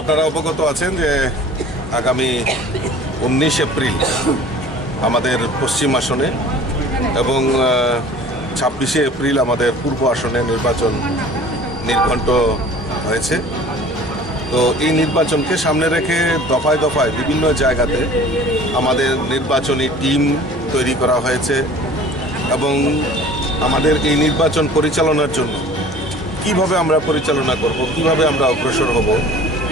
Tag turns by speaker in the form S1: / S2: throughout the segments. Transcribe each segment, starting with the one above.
S1: আপনারা অবগত আছেন যে আগামী উনিশ এপ্রিল আমাদের পশ্চিম আসনে এবং ছাব্বিশে এপ্রিল আমাদের পূর্ব আসনে নির্বাচন নির্ঘণ্ট হয়েছে। তো এই নির্বাচনকে সামনে রেখে দফায় দফায় বিভিন্ন জায়গাতে আমাদের নির্বাচনী টিম তৈরি করা হয়েছে এবং আমাদের এই নির্বাচন পরিচালনার জন্য কীভাবে আমরা পরিচালনা করব, কীভাবে আমরা অগ্রসর হব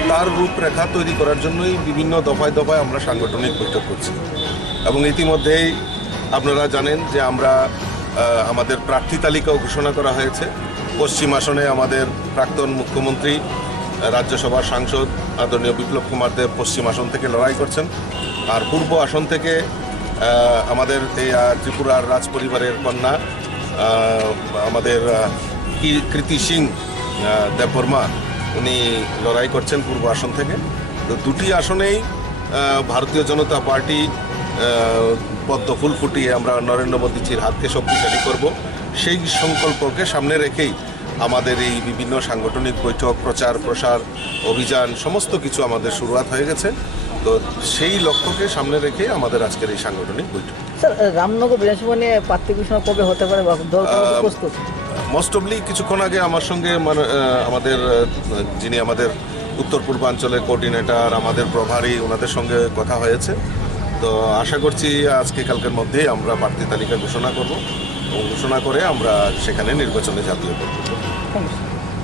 S1: তার রূপরেখা তৈরি করার জন্যই বিভিন্ন দফায় দফায় আমরা সাংগঠনিক বৈঠক করছি। এবং ইতিমধ্যেই আপনারা জানেন যে আমরা আমাদের প্রার্থী তালিকাও ঘোষণা করা হয়েছে। পশ্চিম আসনে আমাদের প্রাক্তন মুখ্যমন্ত্রী রাজ্যসভার সাংসদ আদরণীয় বিপ্লব কুমার দেব পশ্চিম আসন থেকে লড়াই করছেন। আর পূর্ব আসন থেকে আমাদের এই ত্রিপুরার রাজ পরিবারের কন্যা আমাদের কৃতি সিং দেববর্মা উনি লড়াই করছেন পূর্ব আসন থেকে। তো দুটি আসনেই ভারতীয় জনতা পার্টি পদ্ম ফুল ফুটিয়ে আমরা নরেন্দ্র মোদীজির হাতকে শক্তিশালী করব। সেই সংকল্পকে সামনে রেখেই আমাদের এই বিভিন্ন সাংগঠনিক বৈঠক প্রচার প্রসার অভিযান সমস্ত কিছু আমাদের শুরুয়াত হয়ে গেছে। তো সেই লক্ষ্যকে সামনে রেখে আমাদের আজকের এই সাংগঠনিক বৈঠক।
S2: স্যার রামনগর বিধানসভা নিয়ে প্রার্থী ঘোষণা কবে হতে পারে
S1: মোস্ট অবলি কিছুক্ষণ আগে আমার সঙ্গে মানে, আমাদের যিনি আমাদের উত্তর পূর্বাঞ্চলের কোঅর্ডিনেটর আমাদের প্রভারী ওনাদের সঙ্গে কথা হয়েছে। তো আশা করছি আজকে কালকের মধ্যেই আমরা প্রার্থী তালিকা ঘোষণা করব। এবং ঘোষণা করে আমরা সেখানে নির্বাচনে জাতীয় করব।